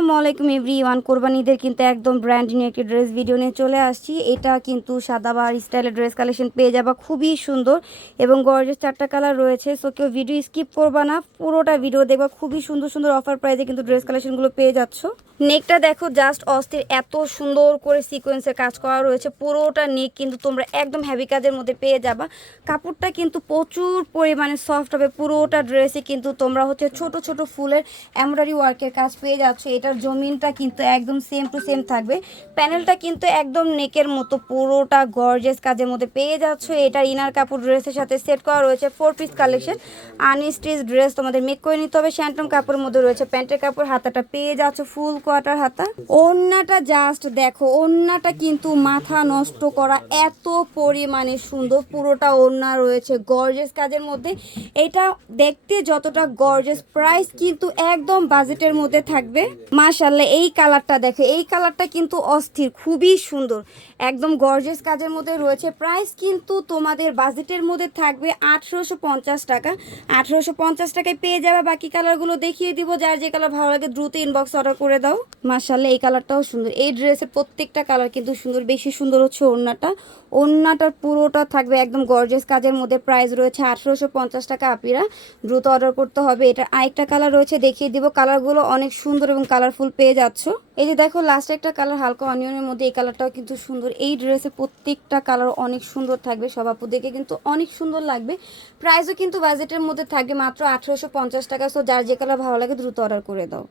আসসালামু আলাইকুম every one কোরবানিদের কিন্তু একদম ব্র্যান্ড নিউ একটি ড্রেস ভিডিও নিয়ে চলে আসছি। এটা কিন্তু সাদা সাদাবার স্টাইলের ড্রেস কালেকশন পেয়ে যাবা। খুবই সুন্দর এবং গর্জেস চারটা কালার রয়েছে। সো কেউ ভিডিও স্কিপ করবা না। পুরোটা ভিডিও দেখবা। খুবই সুন্দর সুন্দর অফার প্রাইসে কিন্তু ড্রেস কালেকশনগুলো পেয়ে যাচ্ছ। নেকটা দেখো জাস্ট অস্থির এত সুন্দর করে সিকোয়েন্সের কাজ করা রয়েছে। পুরোটা নেক কিন্তু তোমরা একদম হেভি কাজের মধ্যে পেয়ে যাবা। কাপড়টা কিন্তু প্রচুর পরিমাণে সফট হবে। পুরোটা ড্রেসে কিন্তু তোমরা হচ্ছে ছোট ছোট ফুলের এমব্রয়ডারি ওয়ার্কের কাজ পেয়ে যাচ্ছ। এটার জমিনটা কিন্তু একদম সেম টু সেম থাকবে। প্যানেলটা কিন্তু একদম নেকের মতো, পুরোটা গর্জেস কাজের মধ্যে পেয়ে যাচ্ছ। এটার ইনার কাপড় ড্রেসের সাথে সেট করা রয়েছে four piece collection unstitch dress তোমাদের মেক করে নিতে হবে। শ্যান্টম কাপড়ের মধ্যে রয়েছে প্যান্টের কাপড়, হাতাটা পেয়ে যাচ্ছ ফুল কোয়াটার হাতা। ওন্নাটা জাস্ট দেখো ওন্নাটা কিন্তু মাথা নষ্ট করা এত পরিমাণে সুন্দর। পুরোটা ওন্না রয়েছে গর্জেস কাজের মধ্যে। এটা দেখতে যতটা গর্জেস প্রাইস কিন্তু একদম বাজেটের মধ্যে থাকবে। মাশাল্লাহ এই কালারটা দেখে, এই কালারটা কিন্তু অস্থির, খুবই সুন্দর। একদম গর্জেস কাজের মধ্যে রয়েছে। প্রাইস কিন্তু তোমাদের বাজেটের মধ্যে থাকবে আঠেরোশো পঞ্চাশ টাকা। আঠেরোশো পঞ্চাশ টাকায় পেয়ে যাবে। বাকি কালারগুলো দেখিয়ে দিব। যার যে কালার ভালো লাগে দ্রুত ইনবক্স অর্ডার করে দাও। মাশাল্লাহ এই কালারটাও সুন্দর। এই ড্রেসের প্রত্যেকটা কালার কিন্তু সুন্দর। বেশি সুন্দর হচ্ছে ওড়নাটা। ওড়নাটার পুরোটা থাকবে একদম গর্জেস কাজের মধ্যে। প্রাইস রয়েছে আঠেরোশো পঞ্চাশ টাকা, আপিরা। দ্রুত অর্ডার করতে হবে। এটার আরেকটা কালার রয়েছে। দেখিয়ে দিব। কালারগুলো অনেক সুন্দর এবং কালারফুল পেয়ে যাচ্ছ। এই যে দেখো লাস্ট একটা কালার হালকা অনিয়নের মধ্যে এই কালারটাও কিন্তু সুন্দর। এই ড্রেসে প্রত্যেকটা কালার অনেক সুন্দর থাকবে সবাপু দেখে কিন্তু অনেক সুন্দর লাগবে। প্রাইসও কিন্তু বাজেটের মধ্যে থাকবে মাত্র আঠেরোশো পঞ্চাশ টাকা সো যার যে কালার ভালো লাগে দ্রুত অর্ডার করে দাও।